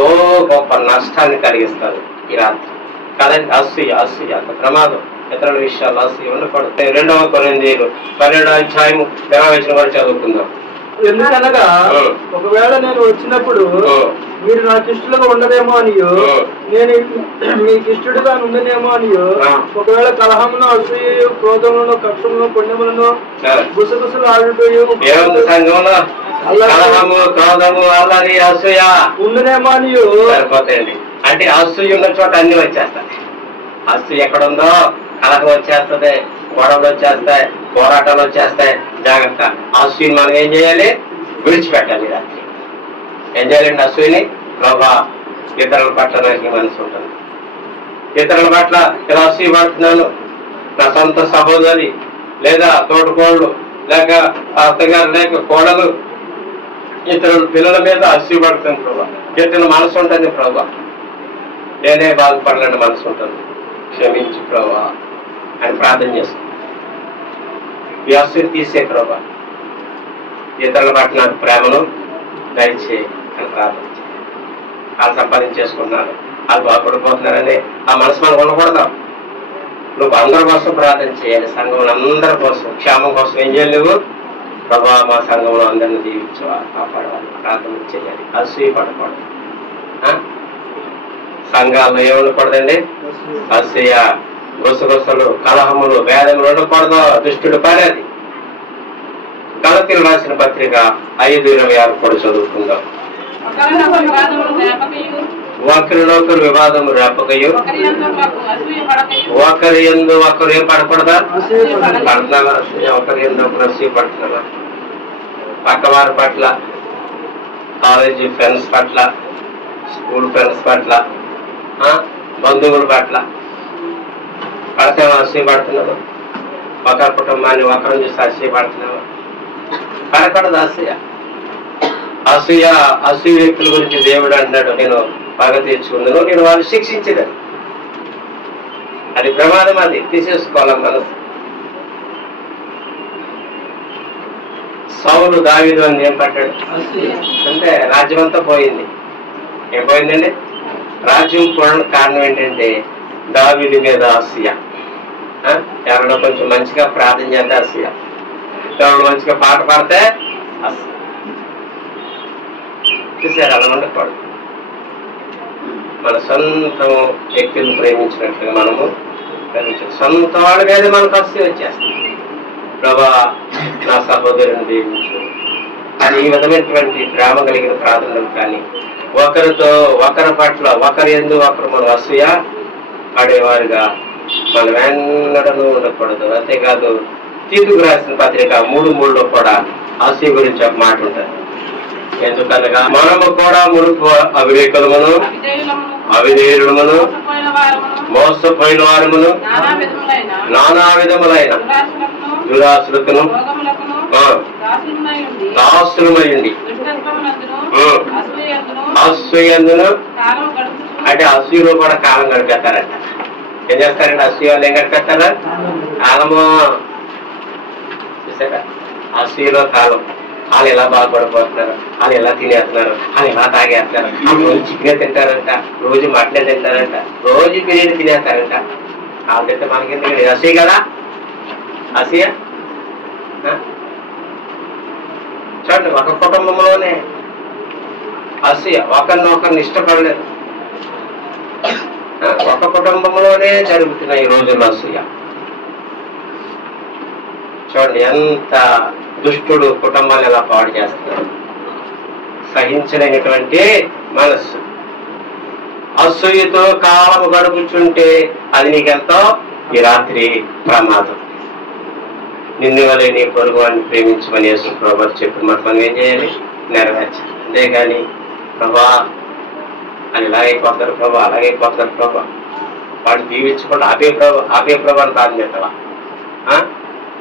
గొప్ప నష్టాన్ని కలిగిస్తారు ఈ రాత్రి కదండి. అసూయ అంత ప్రమాదం. ఇతరుల విషయాల్లో అసూయ ఉండకూడదు. 2వ కొరింథీయులు 12వ అధ్యాయము 20 వరకు చదువుకుందాం. ఎందుకనగా ఒకవేళ నేను వచ్చినప్పుడు మీరు నాకు ఇష్టలుగా ఉండదేమో అనియో, నేను మీకు ఇష్టడుగా ఉండనేమో అనియో, ఒకవేళ కలహమును అసూయ క్రోధములను కక్షములను పుణ్యములను గుసగుసలు ఆడుటయు ఉండనేమో అనియో సరిపోతాయండి. అంటే అసూయ ఉన్న చోట అన్ని వచ్చేస్తాయి. అసూయ ఎక్కడుందో కలహం వచ్చేస్తుంది, గొడవలు వచ్చేస్తాయి, పోరాటాలు వచ్చేస్తాయి. జాగ్రత్త. అసూయని మనం ఏం చేయాలి? విడిచిపెట్టాలి. రాత్రి ఏం చేయాలండి? అసూయని ప్రభా ఇతరుల పట్ల నాకు మనసు ఉంటుంది. ఇతరుల పట్ల ఇలా అసూయ పడుతున్నాను. నా సొంత సహోదరి లేదా తోటకోళ్ళు లేక అత్తగారు లేక కోడలు ఇతరుల పిల్లల మీద అసూయ పడుతుంది ప్రభా. ఇతరుల మనసు ఉంటుంది ప్రభా. నేనే బాగుపడాలని మనసు ఉంటుంది. క్షమించి ప్రభా అని ప్రార్థన చేస్తాను. ఈ అసూయ తీసే ప్రభా. ఇతరుల పట్ల నాకు ప్రేమను దయచేయి అని ప్రార్థన చేయాలి. వాళ్ళు సంపాదించేసుకున్నారు, వాళ్ళు బాగుపడిపోతున్నారని ఆ మనసు మనకు ఉండకూడదు. నువ్వు అందరి కోసం ప్రార్థన చేయాలి. సంఘంలో అందరి కోసం క్షేమం కోసం ఏం చేయాలి? నువ్వు ప్రభా మా సంఘంలో అందరిని దీవించవా, కాపాడవాలి, ప్రార్థన చేయాలి. అసూయ పడకూడదు. సంఘాల్లో ఏముండకూడదండి? అసూయ, గుసగుసలు, కలహములు, వేదములు ఉండకూడదు. దుష్టుడు పని అది. గలతీయులు రాసిన పత్రిక 5:26 కూడా చదువుకుందాం. ఒకరినొకరు వివాదము రేపకయు ఒకరి యందు ఒకరు ఏం పడకూడదా? పడుతున్నావా? ఒకరి యందు ఒకరు అసూయ పడుతున్నావా? పక్కవారి పట్ల, కాలేజీ ఫ్రెండ్స్ పట్ల, స్కూల్ ఫ్రెండ్స్ పట్ల, బంధువుల పట్ల పడితే అసూయ పడుతున్నావు. ఒకరి కుటుంబాన్ని ఒకరిని చూసి అసూయ పడుతున్నావు. పడకూడదు అసూయ. అసూయ వ్యక్తుల గురించి దేవుడు అంటున్నాడు, నేను పగ తీర్చుకున్నాను, నేను వాళ్ళు శిక్షించదని. అది ప్రమాదం. అది తీసేసుకోవాలి మనసు. సౌలు దావీదు అని ఏం పట్టాడు అంటే రాజ్యం అంతా పోయింది. ఏం పోయిందండి? రాజ్యం పోవడానికి కారణం ఏంటంటే దావీదు మీద అసూయ. ఎవరిలో కొంచెం మంచిగా ప్రార్థన చేస్తే అసూయ, ఎవరు మంచిగా పాట పాడితే అసూయ. చూసారు? అలా ఉండకూడదు. మన సొంత వ్యక్తులను ప్రేమించినట్లుగా మనము సొంత వాళ్ళ మీద మనకు అసూయ వచ్చేస్తాం. ప్రభా నా సహోదరుని దీవించు అని ఈ విధమైనటువంటి ప్రేమ కలిగిన ప్రార్థనలు కానీ ఒకరితో ఒకరి పట్ల ఒకరి యందు ఒకరు మనం అసూయ పడేవారుగా మనం వెన్నడను ఉండకూడదు. అంతేకాదు తీతుకు రాసిన పత్రిక 3:3లో కూడా అసూయ గురించి ఒక మాట ఉంటుంది. ఎందుకనగా మనము కూడా మునుపు అవివేకులమును అవిధేయులమును మోసపోయిన వారమును నానా విధములైన దురాశులకును దాసులమైండి అసూయందును అంటే అసూయలో కూడా కాలం గడిపేస్తారంట. ఏం చేస్తారంటే అసూయలు ఏం గడిపేస్తారా? కాలము. చూసారా? అసూయలో కాలం. వాళ్ళు ఎలా బాగుపడిపోతున్నారు, వాళ్ళు ఎలా తినేస్తున్నారు, వాళ్ళు ఎలా తాగేస్తున్నారు. రోజు చికెన్ తింటారంట, రోజు మటన్ తింటారంట, రోజు బిర్యానీ తినేస్తారంట. వాళ్ళు తింటే మనకి అసూయ కదా? అసూయ చూడండి, ఒక కుటుంబంలోనే అసూయ, ఒకరినొకరిని ఇష్టపడలేదు. ఒక కుటుంబంలోనే జరుగుతున్నాయి ఈ రోజుల్లో అసూయ. చూడండి ఎంత దుష్టుడు కుటుంబాన్ని ఎలా పాడు చేస్తున్నాడు. సహించలేనటువంటి మనస్సు, అసూయతో కాలము గడుపుచుంటే అది నీకెంతో ఈ రాత్రి ప్రమాదం. నిన్ను వలె నీ పొరుగు వాడిని ప్రేమించమని యేసు ప్రభువు చెప్పిన మాట మనం ఏం చేయాలి? నెరవేర్చాలి. అంతేగాని ప్రభా అని ఇలాగైపోతారు ప్రభా, అలాగైపోతారు ప్రభా, వాడిని దీవించకుండా ఆపే ప్రభాని ప్రార్థిస్తావా?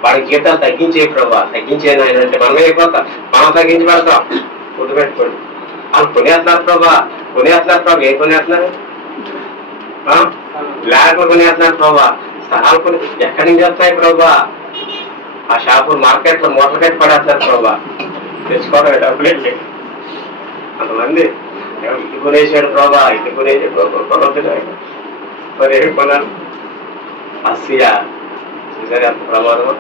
వాడి జీతాలు తగ్గించే ప్రభా, తగ్గించేది ఆయన అంటే మనమే అయిపోతాం. మనం తగ్గించి పెడతాం. గుర్తు పెట్టుకోండి. వాళ్ళు కొనేస్తున్నారు ప్రభా, కొనేస్తున్నారు ప్రభా. ఏం కొనేస్తున్నారు? ల్యాండ్లు కొనేస్తున్నారు ప్రభా, స్థలాలు కొని ఎక్కడి నుంచి వస్తాయి ప్రభా? ఆ షాపు మార్కెట్లో మూటలు కట్టి పడేస్తున్నారు ప్రభా. తెచ్చుకోవడం డబ్బులేండి. అంతమంది ఇల్లు కొనేసాడు ప్రభా, ఇల్లు కొనేసాడు ప్రభా, కొనొద్దు మరి ఏమి కొనాలి? అస్సియా చూసారు ఎంత ప్రమాదమా?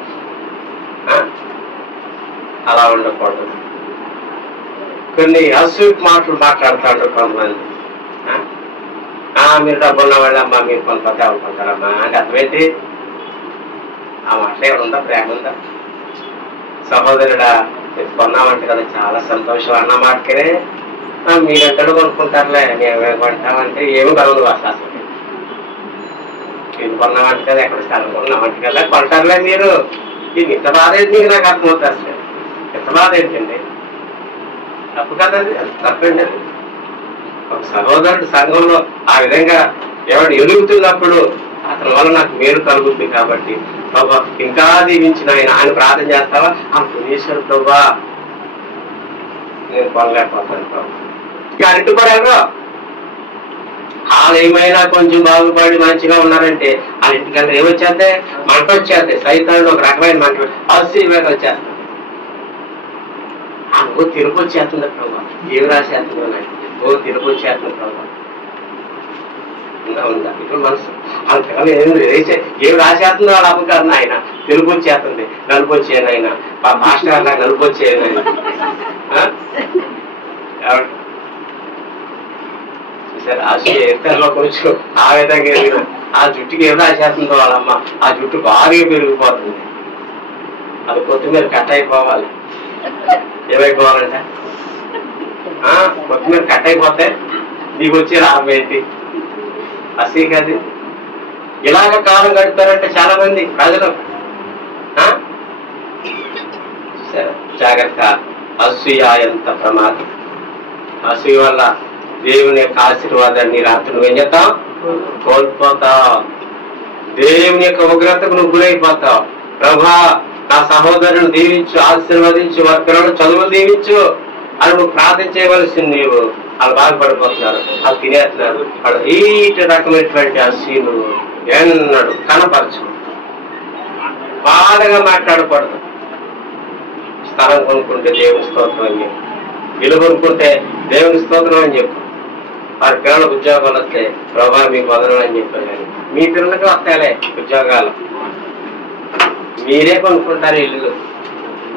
అలా ఉండకూడదు. కొన్ని అసూట్ మాటలు మాట్లాడుతాడు కొంతమంది. మీరు డబ్బు ఉన్న వాళ్ళమ్మా, మీరు కొనుక్కోతే అనుకుంటారమ్మా అంటే అర్థమైతే ఆ మాటలో ఏమన్నా ప్రేమ ఉందా? సహోదరుడా కొన్నామంటే కదా చాలా సంతోషం అన్న మాటకే మీరెక్కడ కొనుక్కుంటారులే, మేమేం కొంటామంటే ఏమి కలదు అసలు. మీరు కొన్నామంటే కదా, ఎక్కడ స్థలం కొన్నామంటే కదా కొంటారులే మీరు. ఇది ఇంత బాధ ఏంటి? మీకు నాకు అర్థమవుతుంది. అసలు ఇంత బాధ ఏంటండి? తప్పు కదండి, తప్పండి అది. ఒక సహోదరుడు సంఘంలో ఆ విధంగా ఎవడు ఎదుగుతున్నప్పుడు అతని వల్ల నాకు మేలు కలుగుతుంది కాబట్టి ప్రభా ఇంకా దీవించిన ఆయన ప్రార్థన చేస్తావా? కొనేశాడు ప్రభా, నేను కొనలేకపోతాను ప్రభా. ఇక ఇంటిపడారు వాళ్ళు ఏమైనా కొంచెం బాగుపడి మంచిగా ఉన్నారంటే వాళ్ళ ఇంటికంటే ఏమొచ్చేస్తే మంట వచ్చేస్తాయి. సైతాన్ని ఒక రకమైన మంట అసూయ వచ్చేస్తాం. ఓ తిరుపు వచ్చేస్తుంది ప్రభా, ఏమి రాసేస్తుందో నాకు, ఓ తిరుపు వచ్చేస్తుంది ప్రభా. ఉందా ఇప్పుడు మనసు వాళ్ళ పిల్లలు ఏమి రాసేస్తుందో వాళ్ళ అమ్మకారు ఆయన తెలుగు వచ్చేస్తుంది, నలుపు వచ్చేది ఆయన, మా మాస్టర్ అలా నలుపు వచ్చేది ఆయన. చూసారు ఆశలో కొంచెం ఆ విధంగా ఆ జుట్టుకి ఏమి రాసేస్తుందో వాళ్ళమ్మ, ఆ జుట్టు బాగా పెరిగిపోతుంది. అది కొత్తిమీర కట్ అయిపోవాలి. ఏమైపోవాలంటే కొత్తిమీర కట్ అయిపోతే నీకు వచ్చే లాభం ఏంటి? అసీ కాదు. ఇలాగ కాలం గడుపుతారంటే చాలా మంది ప్రజలు. జాగ్రత్త. అసూయ ఎంత ప్రమాదం. అసూయ వల్ల దేవుని యొక్క ఆశీర్వాదాన్ని రాత్రి నువ్వేం చేస్తావు? కోల్పోతావు. దేవుని యొక్క ఉగ్రతకు నువ్వు గురైపోతావు. ప్రభా నా సహోదరుని దీవించు, ఆశీర్వదించు, వారి పిల్లలు చదువులు దీవించు అని నువ్వు ప్రార్థన చేయవలసింది. నీవు వాళ్ళు బాధపడిపోతున్నారు, వాళ్ళు తినేస్తున్నారు. వాళ్ళు ఈ రకమైనటువంటి అసూయను ఎన్నడు కనపరచు. బాధగా మాట్లాడకూడదు. స్థలం కొనుక్కుంటే దేవుని స్తోత్రం అని చెప్పు, ఇల్లు కొనుక్కుంటే దేవుని స్తోత్రం అని చెప్పు. వారి పిల్లలకు ఉద్యోగాలు వస్తే ప్రభా మీకు వదనం అని చెప్పారు. కానీ మీ పిల్లలకి వస్తాయిలే ఉద్యోగాలు. మీరే కొనుక్కుంటారు ఇల్లు,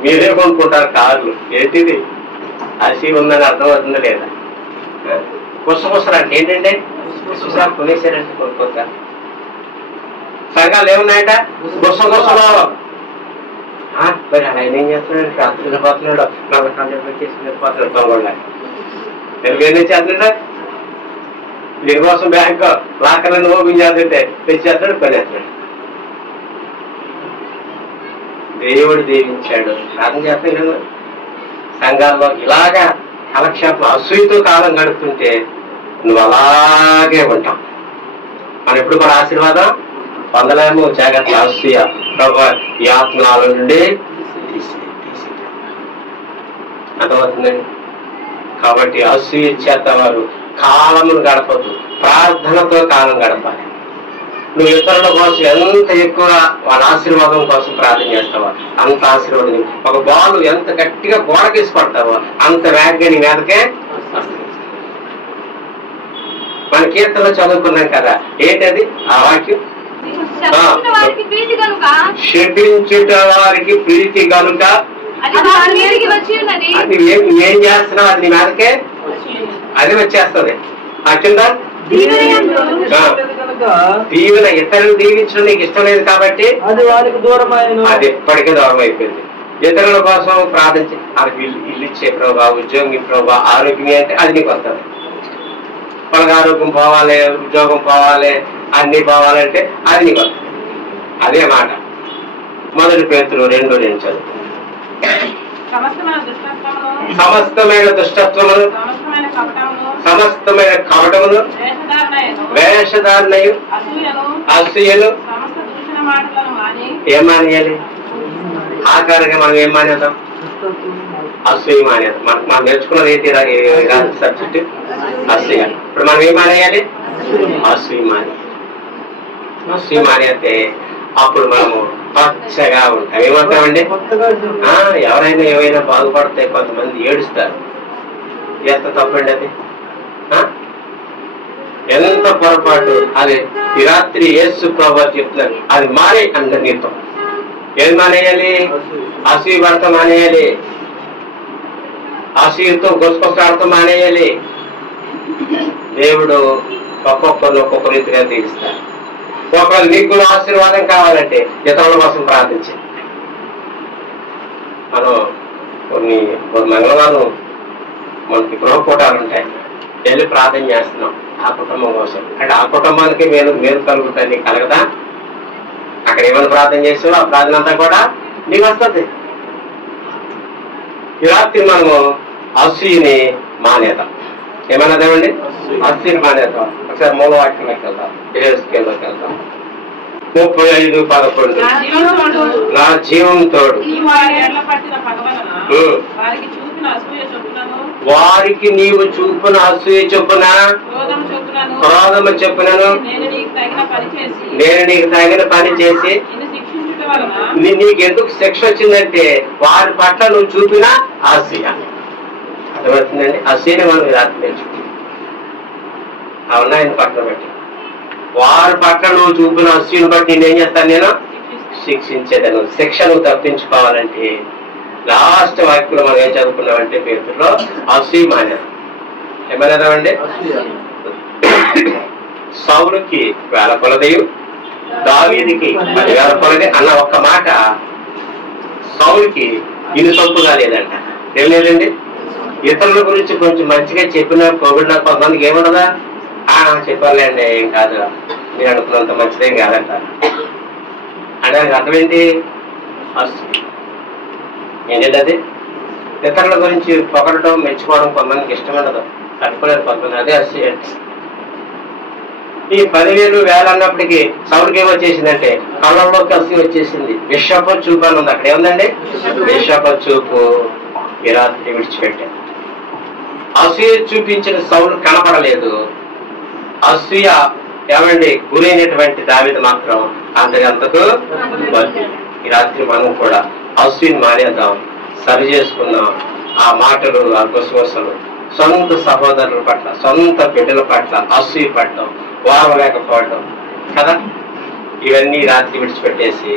మీరే కొనుక్కుంటారు కార్లు. ఏంటిది? అసీ ఉందని అర్థమవుతుందా లేదా? కుసకుసలు అంటే ఏంటంటే కుసకుసలు కొనేసారంటే కొనుక్కోతా. సంఘాలు ఏమున్నాయట? గుసగుసలో. మరి అలా ఏం చేస్తున్నాడు? రాత్రి పోతున్నాడు, చేసుకుని తొలగొండ తెలుగు ఏం చేస్తున్నాడు? దీనికోసం బ్యాంకు లాకర్లను ఓపెన్ చేస్తుంటే తెచ్చేస్తాడు, కొనేస్తాడు. దేవుడు దీవించాడు, ప్రార్థన చేస్తాం కదా. సంఘాల్లో ఇలాగా కాలక్షేపం అసూయతో కాలం గడుపుతుంటే నువ్వు అలాగే ఉంటావు. మనం ఎప్పుడు కూడా ఆశీర్వాదం పొందలేము. జాగ్రత్త. అసూయ ప్రభు ఈ ఆత్మల నుండి అర్థమవుతుందండి. కాబట్టి అసూయ చేత వారు కాలమును గడపద్దు, ప్రార్థనతో కాలం గడపాలి. నువ్వు ఇతరుల కోసం ఎంత ఎక్కువ వాళ్ళ ఆశీర్వాదం కోసం ప్రార్థన చేస్తావో అంత ఆశీర్వాదం. ఒక బాలు ఎంత గట్టిగా గోడకేసి పడతావో అంత వేగంగా నీ మీదకే వస్తుంది. మన కీర్తనలో చదువుకున్నాం కదా, ఏంటది ఆ వాక్యం? శపించుట వారికి ప్రీతి కనుక నువ్వేం చేస్తున్నావు అది నీ మీదకే అది వచ్చేస్తుంది. అట్లా దీవెన ఇతరులు దీవించడం నీకు ఇష్టం లేదు కాబట్టి అది వారికి దూరం అది ఎప్పటికే దూరం అయిపోయింది. ఇతరుల కోసం ప్రార్థించి అది ఇల్లు ఇచ్చే ప్రభావ, ఉద్యోగం ప్రభావ, ఆరోగ్యం అంటే అది నీకు వస్తుంది. వాళ్ళకి ఆరోగ్యం పోవాలి, ఉద్యోగం పోవాలి, అన్ని పోవాలంటే అది నీకు వస్తుంది. అదే మాట. మొదటి పేతురు 2:2 చదువు. సమస్తమైన దుష్టత్వమును, సమస్తమైన కపటమును, వేషధారణయు, అసూయను ఏం మానేయాలి? ఆకారంగా మనం ఏం మానేద్దాం? అసూయ మానేద్దాం. మనం నేర్చుకున్నది ఏంటి సబ్జెక్ట్? అసూయ. ఇప్పుడు మనం ఏం మానేయాలి? అసూయ మానేయాలి. అసూయ మానేస్తే అప్పుడు మనము పచ్చగా ఉంటాం. ఏమంటామండి? ఎవరైనా ఏమైనా బాగుపడితే కొంతమంది ఏడుస్తారు. ఎంత తప్పండి అది? ఎంత పొరపాటు అది! ఈ రాత్రి యేసు ప్రభువు చెప్తున్నారు, అది మానే అంట నీతో. ఏది మానేయాలి? అసూయ పడతా మానేయాలి. అసూయతో గుసగుసలాడుతూ మానేయాలి. దేవుడు ఒక్కొక్కరిని ఒక్కొక్క రీతిగా తీరుస్తాడు. ఒకవేళ నీకు ఆశీర్వాదం కావాలంటే ఇతరుల కోసం ప్రార్థించి. మనం కొన్ని మంగళవారం మనకి గృహకూటాలు ఉంటాయి, వెళ్ళి ప్రార్థన చేస్తున్నాం ఆ కుటుంబం కోసం. అంటే ఆ కుటుంబానికి మేలు కలుగుతాయి. నీకు కలగదా? అక్కడ ఏమైనా ప్రార్థన చేసావు ఆ ప్రార్థన అంతా కూడా నీకు వస్తుంది. ఈ రాత్రి మనము అసూయని మానేద్దాం. ఏమన్నదేమండి? అసూయని మానేద్దాం. ఒకసారి మూలవాక్యంలోకి వెళ్దాం, ఎహెజ్కేలులోకి వెళ్దాం. 35:11. నా జీవం తోడు వారికి నీవు చూపున అసూయ చొప్పున క్రోధము చొప్పునను నేను నీకు తగిన పని చేసి నీకు ఎందుకు శిక్ష వచ్చిందంటే వారి పట్ల నువ్వు చూపిన అసూయ. అర్థమవుతుందండి? అసూయని మనం రాత్రి నేర్చుకుంటాం. అవునా? ఆయన పట్ల బట్టి వారి పట్ల నువ్వు చూపిన అసూయను బట్టి నేనేం చేస్తాను? నేను శిక్షించేదను. శిక్ష నువ్వు తప్పించుకోవాలంటే లాస్ట్ వాక్యంలో మనం ఏం చదువుకున్నామంటే పేతురులో అసూయ మానేది. ఏమనేదామండి? సౌలుకి 1000 కొలదయు, దావీదుకి 10,000 కొలది అన్న ఒక్క మాట సౌలుకి ఇనుసొప్పుగా లేదంట. ఏం లేదండి? ఇతరుల గురించి కొంచెం మంచిగా చెప్పినా పొగిడినా కొంతమందికి ఏముండదా? చెప్పాలండి, ఏం కాదు, మీరు అనుకున్నంత మంచిదేం కాదంట. అంటే అర్థం ఏంటి? ఏంటంటే అది ఇతరుల గురించి పొగడటం, మెచ్చుకోవడం కొంతమందికి ఇష్టం ఉండదు, తట్టుకోలేదు కొంతమంది. అదే అసూయ. ఈ 10,000 వేల అన్నప్పటికీ సౌలుకి ఏమొచ్చేసిందంటే కళ్ళల్లోకి అసూయ వచ్చేసింది. విషప చూపు అని ఉంది. అక్కడ ఏముందండి? విషప చూపు. ఈ రాత్రి విడిచిపెట్టాను. అసూయ చూపించిన సౌలు కనపడలేదు. అసూయ ఏమండి గురైనటువంటి దావీదు మాత్రం అంతకంతకు ఈ రాత్రి మనం కూడా అసూయని మానేద్దాం, సరి చేసుకుందాం. ఆ మాటలు, ఆ గుసగుసలు, సొంత సహోదరుల పట్ల, సొంత బిడ్డల పట్ల అసూయ పడటం, వారలేకపోవటం కదా, ఇవన్నీ రాత్రి విడిచిపెట్టేసి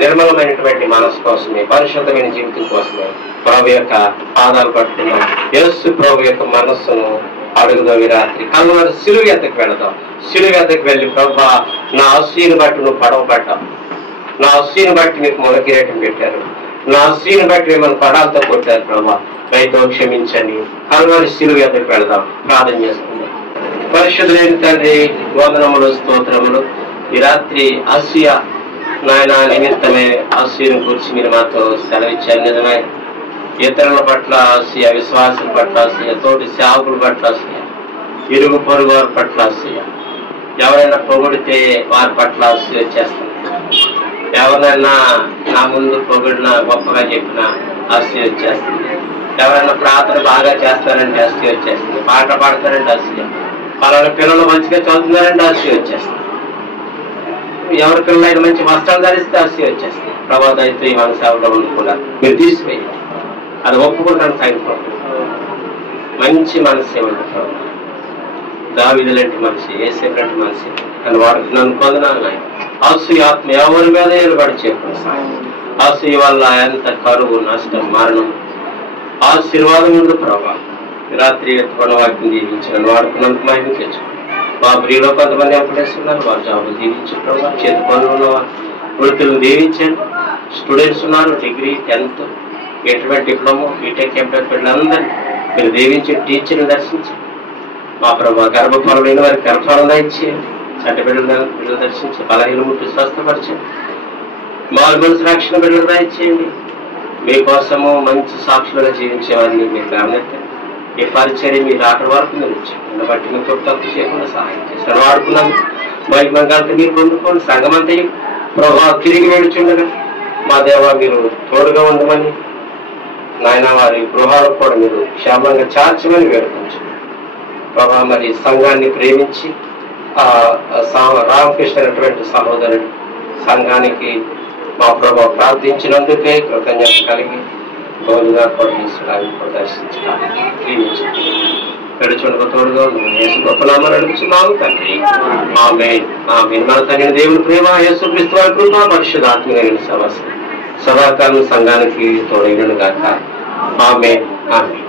నిర్మలమైనటువంటి మనసు కోసమే, పరిశుద్ధమైన జీవితం కోసమే ప్రభు యొక్క పాదాలు పట్టుకున్నాం. యేసు ప్రభు యొక్క మనస్సును అడుగుదాం. ఈ రాత్రి కల్వరి సిలువ ఎద్దకు వెళదాం. సిలువ ఎద్దకు వెళ్ళి, ప్రభా నా అసూయను బట్టి నువ్వు పడవ పడ్డావు, నా అసూయను బట్టి మీకు మొలకిరేటం పెట్టారు, నా అసూయను బట్టి మిమ్మల్ని పడాలతో కొట్టారు ప్రభా, రైతు క్షమించండి. కల్వరి సిలువ ఎద్దకు వెళదాం, ప్రార్థన చేసుకుందాం. పరిశుద్ధులైన తండ్రి, వందనములు, స్తోత్రములు. ఈ రాత్రి అసూయ నాయన నిమిత్తమే అసూయను గురించి మీరు మాతో సెలవిచ్చారు. నిజమే, ఇతరుల పట్ల అసూయ, విశ్వాసుల పట్ల అసూయ, తోటి సేవకుల పట్ల అసూయ, ఇరుగు పొరుగు వారి పట్ల అసూయ, ఎవరైనా పొగిడితే వారి పట్ల అసూయ వచ్చేస్తుంది. ఎవరైనా నా ముందు పొగిడినా, గొప్పగా చెప్పినా అసూయ వచ్చేస్తుంది. ఎవరైనా ప్రార్థన బాగా చేస్తారంటే అసూయ వచ్చేస్తుంది. పాట పాడతారంటే అసూయ, పలానా పిల్లలు మంచిగా చదువుతున్నారంటే అసూయ వచ్చేస్తుంది. ఎవరి పిల్లలైనా మంచి వస్త్రాలు ధరిస్తే అసూయ వచ్చేస్తుంది. ప్రభా దయతో ఈ మన సేవలో ఉండకుండా మీరు తీసివేయాలి. అది ఒప్పుకుంటాను. సాగిపోతుంది. మంచి మనసే ఉంటుంది. దావీదు లాంటి మనిషి, యేసేపు లాంటి మనిషి అని వాడు నన్ను పొందనాలు. అసూయ ఆత్మ ఎవరి మీద ఏర్పాటు చేయకుండా అసూయ వల్ల ఎంత కరువు, నష్టం, మరణం, ఆశీర్వాదం ఉంది ప్రభా. రాత్రి వాక్యం దీవించిన వాడుకున్నంత మహిమ తెచ్చుకోండి. మా ప్రియులో కొంతమంది అప్పుడేస్తున్నారు, వారి జాబులు దీవించిన ప్రభావ. చేతి పనులు ఉన్నవారు వృత్తులను దీవించండి. స్టూడెంట్స్ ఉన్నారు, degree, 10th, intermediate, diploma, BTech, MTech పిల్లలందరినీ మీరు దీవించి టీచర్ని దర్శించండి. మా ప్రభావ గర్భఫలమైన వారికి గర్భఫలం ఇచ్చేయండి. చట్ట బిడ్డలు దర్శించి బలహీన ముట్టి స్వస్థపరచండి. మారు మనసు రక్షణ బిడ్డలు దయచేయండి. మీకోసము మంచి సాక్షులుగా జీవించే వారిని మీరు గమనించండి. ఈ పరిచర్య మీరు ఆఖరి వరకు మీరు ఇచ్చారు బట్టి మీకు తప్పు చేయకుండా సహాయం చేస్తారు. వాడుకున్నాం మహిమంగాలతో మీరు పొందుకోండి. సంఘమంతా ప్రభావ తిరిగి వెళుచుండగా మా దేవ మీరు తోడుగా ఉండమని, నాయన వారి గృహాలకు కూడా మీరు క్షేమంగా చార్చమని వేడుకొంచండి ప్రభావ. మరి సంఘాన్ని ప్రేమించి రామకృష్ణ అనేటువంటి సహోదరుడు సంఘానికి మా ప్రభావ ప్రార్థించినందుకే కృతజ్ఞత కలిగి రోజుగా కూడా తీసుకురాని ప్రదర్శించడానికి దీవించండి. పెడుచుండగా తోడుగా గొప్పనామాలు అడుగుతున్నాము తండ్రి. ఆమేన్. ఆమేన్. మన తండ్రి దేవుని ప్రేమ, యేసుక్రీస్తు వారి కృప, పరిశుద్ధాత్మ సదాకాలం సంఘానికి తోడైనను గాక. ఆమేన్. ఆమేన్.